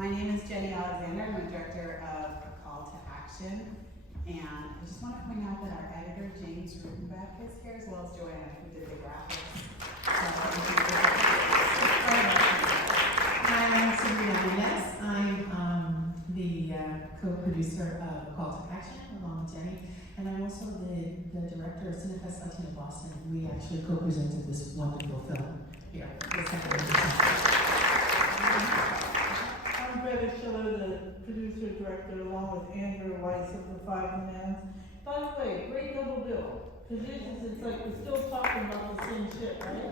My name is Jenny Alexander. I'm a director of A Call to Action. And I just want to point out that our editor, James Rubenbeck, is here, as well as Joanna, who did the graphics. I'm Sabrina Inez. I'm the co-producer of A Call to Action, along with Jenny. And I'm also the director of Cinefest Latino Boston. We actually co-presented this wonderful film here. I'm Greta, Schiller, the producer director, along with Andrea, Weiss of the Five Demands. By the way, great double bill. Because it's like we're still talking about the same shit, right?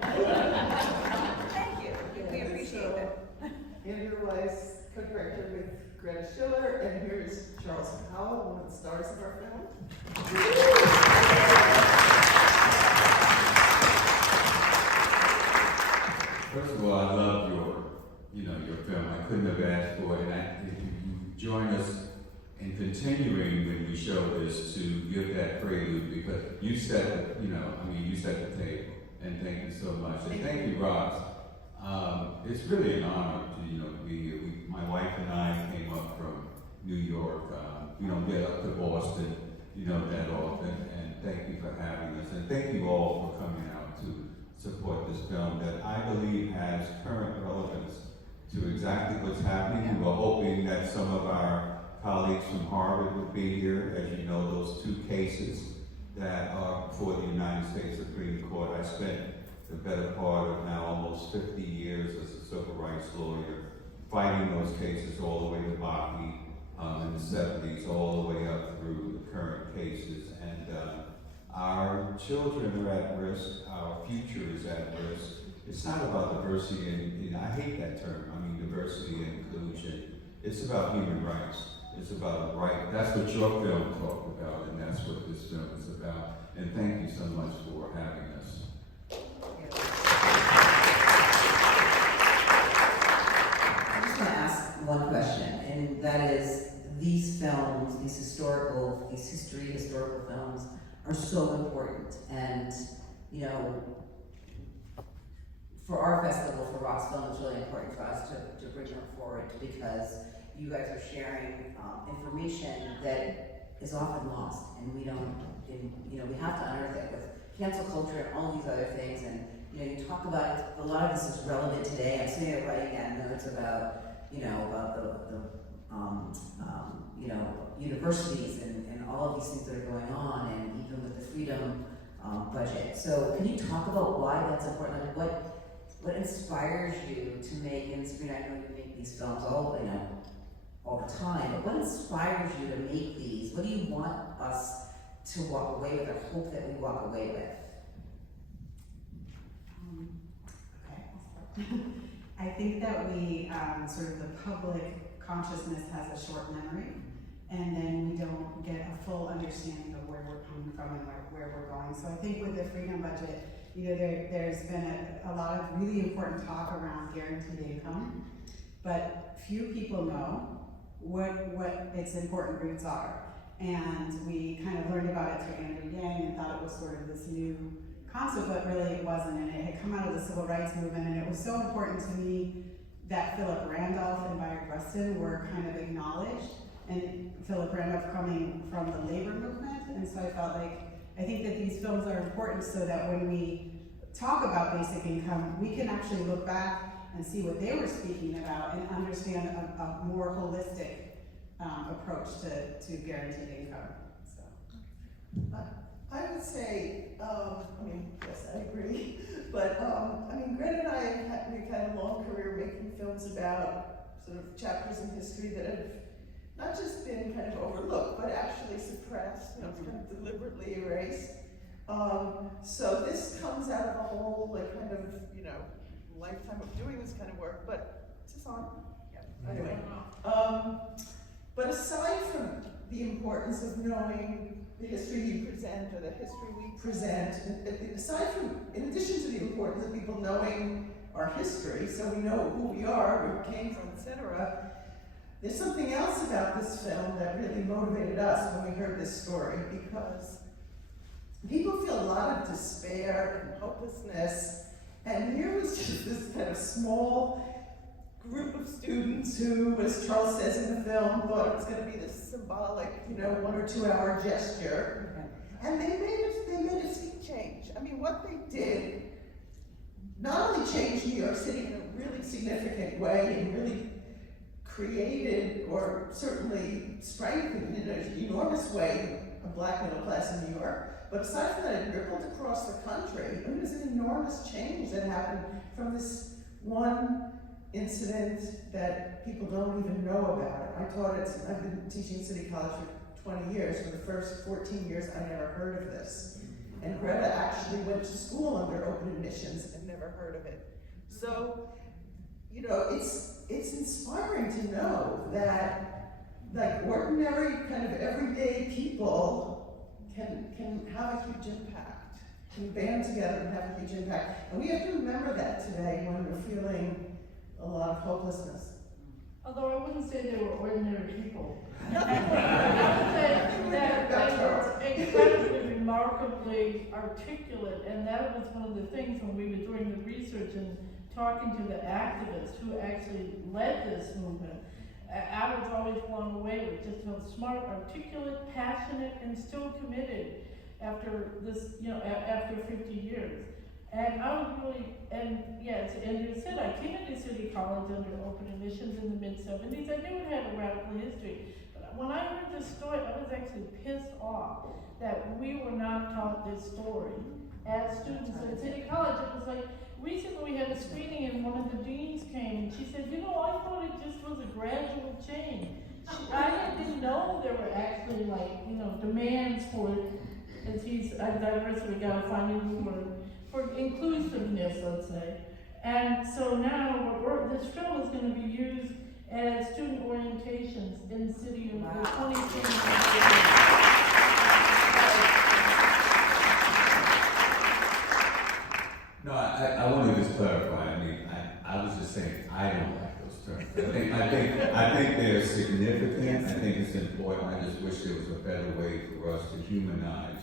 Thank you. We appreciate it. Andrea Weiss, co-director with Greta Schiller, and here's Charles Howell, one of the stars of our film. First of all, I love your film. I couldn't have asked for it. And if you join us in continuing when we show this to give that prelude, because you set the table. And thank you so much. And thank you, Rox. It's really an honor to be here. My wife and I came up from New York. We don't get up to Boston, that often. And thank you for having us. And thank you all for coming out to support this film that I believe has current relevance to exactly what's happening. We're hoping that some of our colleagues from Harvard would be here. As you know, those two cases that are before the United States Supreme Court. I spent the better part of now almost 50 years as a civil rights lawyer fighting those cases all the way to Baki in the 70s, all the way up through the current cases. And our children are at risk, our future is at risk. It's not about diversity and I hate that term, diversity and inclusion. It's about human rights. It's about right. That's what your film talked about, and that's what this film is about. And thank you so much for having us. I just want to ask one question, and that is, these films, these historical films are so important. And, for our festival, for ROXFILM, it's really important for us to bring them forward because you guys are sharing information that is often lost, and we have to unearth it with cancel culture and all these other things. And you talk about it, a lot of this is relevant today. I'm sitting there writing down notes about the universities and all of these things that are going on, and even with the freedom budget. So can you talk about why that's important? Like what inspires you to make, and Sabrina, I know you make these films all the time, but what inspires you to make these? What do you want us to walk away with, or hope that we walk away with? Okay, I'll start. I think that we, sort of the public consciousness has a short memory, and then we don't get a full understanding of where we're coming from and where we're going. So I think with the freedom budget, there's been a lot of really important talk around guaranteed income, but few people know what its important roots are. And we kind of learned about it through Andrea and thought it was sort of this new concept, but really it wasn't. And it had come out of the civil rights movement, and it was so important to me that Philip Randolph and Byron Rustin were kind of acknowledged, and Philip Randolph coming from the labor movement. And so I think that these films are important so that when we talk about basic income, we can actually look back and see what they were speaking about and understand a more holistic approach to guaranteed income. So, I would say, yes, I agree, but Greta and I we've had a long career making films about sort of chapters in history that have not just been kind of overlooked, but actually suppressed, kind of deliberately erased. So this comes out of a whole, lifetime of doing this kind of work, but is this on? Yeah. Anyway. But aside from the importance of knowing the history you present or the history we present, in addition to the importance of people knowing our history, so we know who we are, where we came from, etc., there's something else about this film that really motivated us when we heard this story, because people feel a lot of despair and hopelessness, and here was just this kind of small group of students who, as Charles says in the film, thought it was going to be this symbolic, 1 or 2 hour gesture. And they made a sea change. I mean, what they did not only changed New York City in a really significant way and really created, or certainly strengthened in an enormous way, a Black middle class in New York, but aside from that, it rippled across the country. I mean, it was an enormous change that happened from this one incident that people don't even know about. I've been teaching City College for 20 years. For the first 14 years, I never heard of this. And Greta actually went to school under open admissions and never heard of it. So, it's inspiring to know that, like, ordinary, kind of everyday people can have a huge impact, can band together and have a huge impact. And we have to remember that today when we're feeling a lot of hopelessness. Although I wouldn't say they were ordinary people. I would say that they were incredibly, remarkably articulate, and that was one of the things when we were doing the research and talking to the activists who actually led this movement. I was always blown away with just how smart, articulate, passionate, and still committed after this, after 50 years. And I was really, and yes, Andrea said, I came into City College under open admissions in the mid-70s. I knew it had a radical history. But when I heard this story, I was actually pissed off that we were not taught this story as students at City College. It was like, recently we had a screening and one of the deans came and she said, I thought it just was a gradual change. I didn't know there were actually demands for, as he's a diversity, we gotta find a new word, for inclusiveness, let's say. And so now this film is going to be used as student orientations in the city of the 2020. No, I want to just clarify. I mean, I was just saying I don't like those terms. I think they're significant. I think it's important. I just wish there was a better way for us to humanize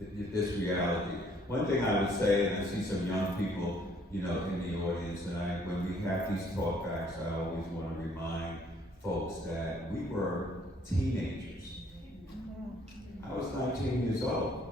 this reality. One thing I would say, and I see some young people, in the audience, and when we have these talkbacks, I always want to remind folks that we were teenagers. I was 19 years old.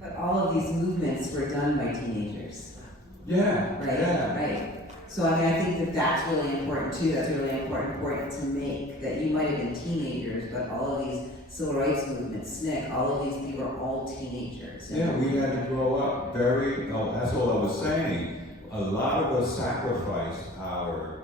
But all of these movements were done by teenagers. Yeah. Right? Yeah. Right. So I think that's really important too. That's a really important point to make, that you might have been teenagers, but all of these civil rights movements, SNCC, all of these people are all teenagers. Yeah, we had to grow up that's all I was saying. A lot of us sacrificed our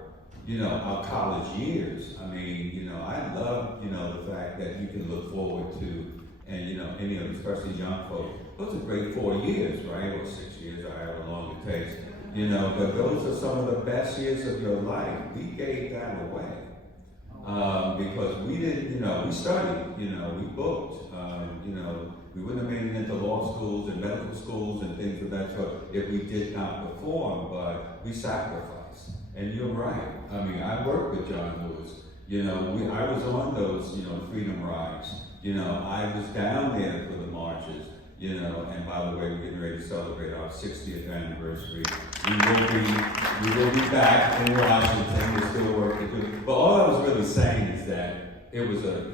college years. I mean, I love, the fact that you can look forward to, and any of, especially young folks, those are great 4 years, right? Or 6 years, or however long it takes. But those are some of the best years of your life. We gave that away. Because we didn't, we studied, we booked, we wouldn't have made it into law schools and medical schools and things of that sort if we did not perform, but we sacrificed. And you're right. I mean, I worked with John Lewis. I was on those, freedom rides. I was down there for the marches. And by the way, we're getting ready to celebrate our 60th anniversary. We will be back in Washington. We're still working. But all I was really saying is that it was a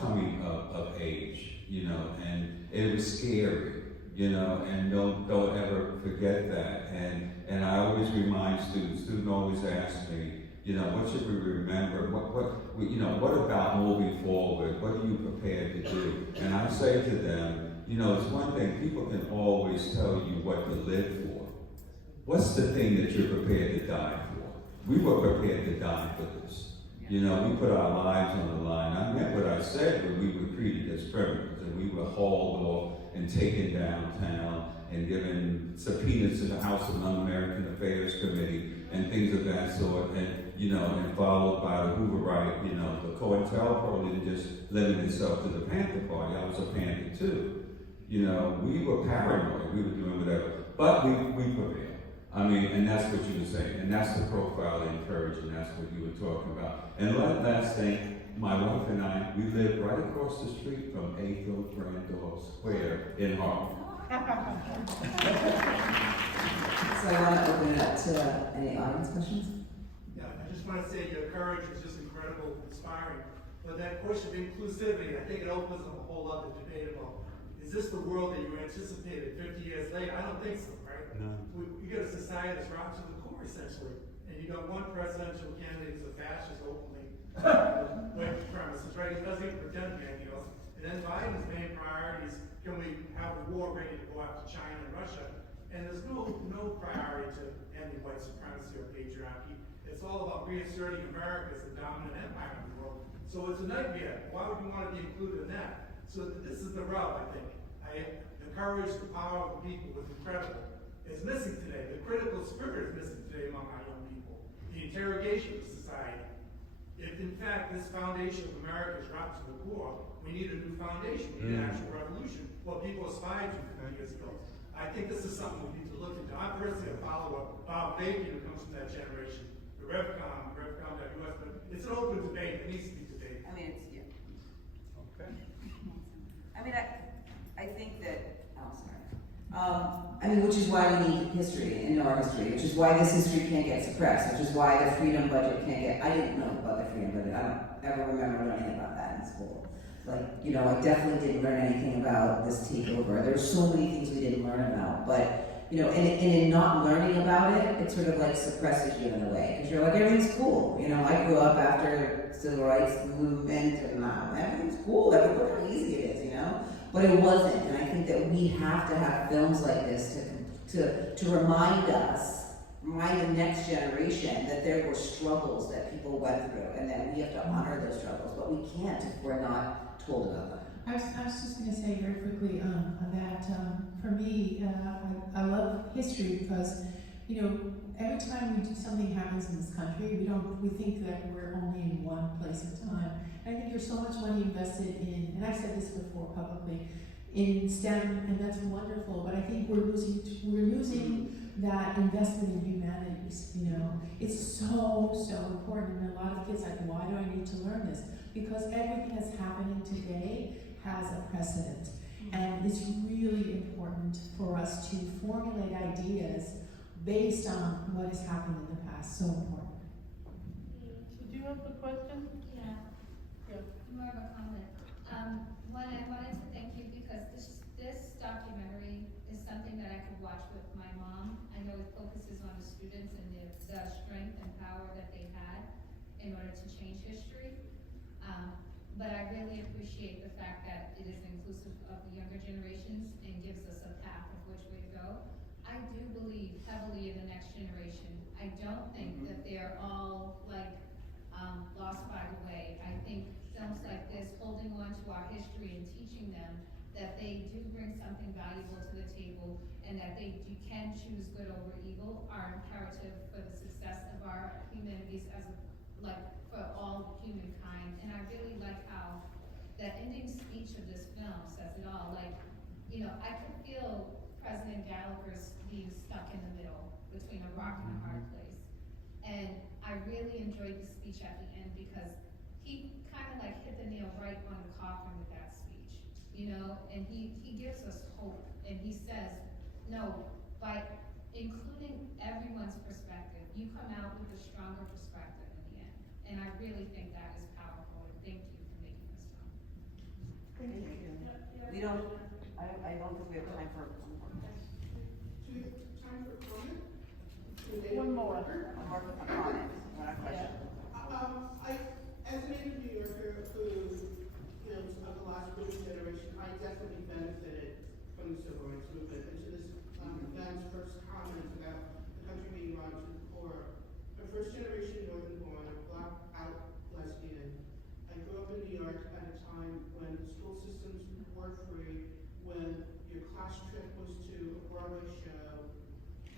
coming of age, and it was scary, and don't ever forget that. And I always remind students always ask me, what should we remember? What about moving forward? What are you prepared to do? And I say to them, it's one thing, people can always tell you what to live for. What's the thing that you're prepared to die for? We were prepared to die for this. We put our lives on the line. I meant what I said when we were treated as criminals, and we were hauled off and taken downtown and given subpoenas to the House of Un-American Affairs Committee and things of that sort, and followed by the Hooverite, the COINTELPRO didn't just limit itself to the Panther Party. I was a Panther too. We were paranoid, we were doing whatever, but we prevailed. I mean, and that's what you were saying, and that's the profile and courage, and that's what you were talking about. And last thing, my wife and I, we live right across the street from A. Philip Randolph Square in Harlem. So I want to open it up to any audience questions. Yeah, I just want to say your courage is just incredible, inspiring. But that question of inclusivity, I think it opens up a whole other debate about, is this the world that you anticipated 50 years later? I don't think so, right? No. We got a society that's rocked to the core, essentially. And you got one presidential candidate who's a fascist openly, which premises, right? He doesn't even pretend to be anything else. And then Biden's main priorities, can we have a war ready to go after China and Russia? And there's no priority to ending white supremacy or patriarchy. It's all about reasserting America as the dominant empire in the world. So it's a nightmare. Why would you want to be included in that? So this is the rub, I think. The courage, the power of the people was incredible. It's missing today. The critical spirit is missing today among our young people. The interrogation of society. If in fact this foundation of America is rotten to the core, we need a new foundation. We need an actual revolution. What people aspired to 50 years ago. I think this is something we need to look into. I'm personally a follower of Bob Bacon, who comes from that generation. The RevCom.us, but it's an open debate. It needs to be debated. I mean, it's, yeah. Okay. I mean, I think that, oh, sorry. I mean, which is why we need history and know our history, which is why this history can't get suppressed, which is why the freedom budget can't get, I didn't know about the freedom budget. I don't ever remember learning about that in school. Like, you know, I definitely didn't learn anything about this takeover. There were so many things we didn't learn about, but, you know, and in not learning about it, it sort of like suppresses you in a way, because you're like, everything's cool. You know, I grew up after civil rights movement, and everything's cool. Look how easy it is, you know? But it wasn't, and I think that we have to have films like this to remind us, remind the next generation that there were struggles that people went through, and that we have to honor those struggles, but we can't if we're not told about them. I was just going to say very quickly that for me, I love history because, you know, every time something happens in this country, we think that we're only in one place at a time. And I think there's so much money invested in, and I've said this before publicly, in STEM, and that's wonderful. But I think we're losing that investment in humanities. You know, it's so important. And a lot of kids are like, why do I need to learn this? Because everything that's happening today has a precedent. And it's really important for us to formulate ideas based on what has happened in the past. So important. Did you have a question? Yeah. Yeah. More of a comment. One, I wanted to thank you because this documentary is something that I could watch with my mom. I know it focuses on the students and the strength and power that they had in order to change history. But I really appreciate the fact that it is inclusive of the younger generations and gives us a path of which way to go. I do believe heavily in the next generation. I don't think that they're all like lost by the way. I think films like this, holding on to our history and teaching them that they do bring something valuable to the table and that you can choose good over evil are imperative for the success of our humanities for all humankind. And I really like how that ending speech of this film says it all. Like, you know, I could feel President Gallagher's being stuck in the middle between a rock and a hard place. And I really enjoyed the speech at the end because he kind of like hit the nail right on the coffin with that speech, you know, and he gives us hope, and he says, no, by including everyone's perspective, you come out with a stronger perspective in the end, and I really think that is powerful, and thank you for making this film. Thank you. We don't, I don't think we have time for one more. Time for comment? One more. One more comment, not a question. As a native New Yorker who, you know, of the last British generation, I definitely benefited from the civil rights movement. And to this Ben's first comment about the country being rotten to the core, I'm first generation Northern born, Black out lesbian. I grew up in New York at a time when school systems were free, when your class trip was to a Broadway show,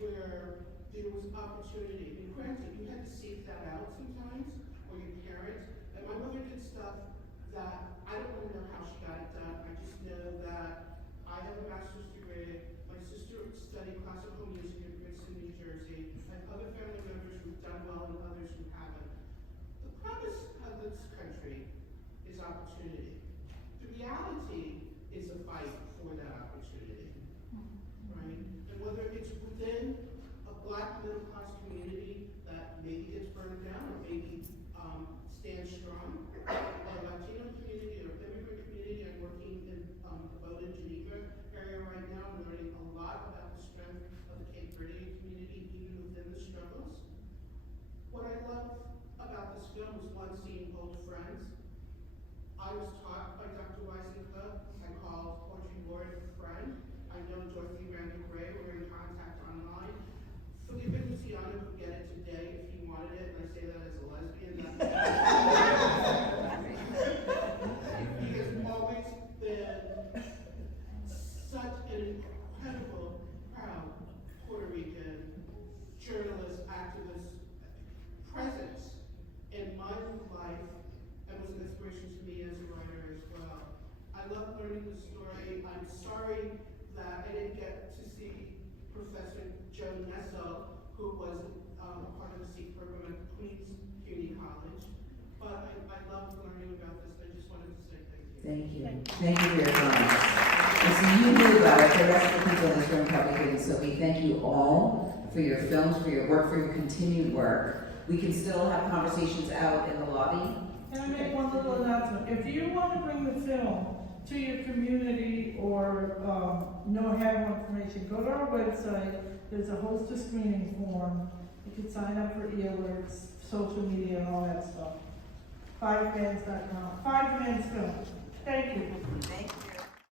where there was opportunity. And granted, you had to seek that out sometimes, or your parents. And my mother did stuff that I don't really know how she got it done. I just know that I have a master's degree. My sister studied classical music in Princeton, New Jersey. I have other family members who've done well and others who haven't. The promise of this country is opportunity. The reality is a fight for that opportunity, right? And whether it's within a Professor Joe Nesso, who was a part of the Sikh program at Queens Community College. But I loved learning about this. I just wanted to say thank you. Thank you for your comments. And so you knew about it, the rest of the people in this room probably didn't, so we thank you all for your films, for your work, for your continued work. We can still have conversations out in the lobby. Can I make one little announcement? If you want to bring the film to your community or have more information, go to our website. There's a host of screening form. You can sign up for e-alerts, social media, and all that stuff. 5bands.com. 5 Bands Film. Thank you. Thank you.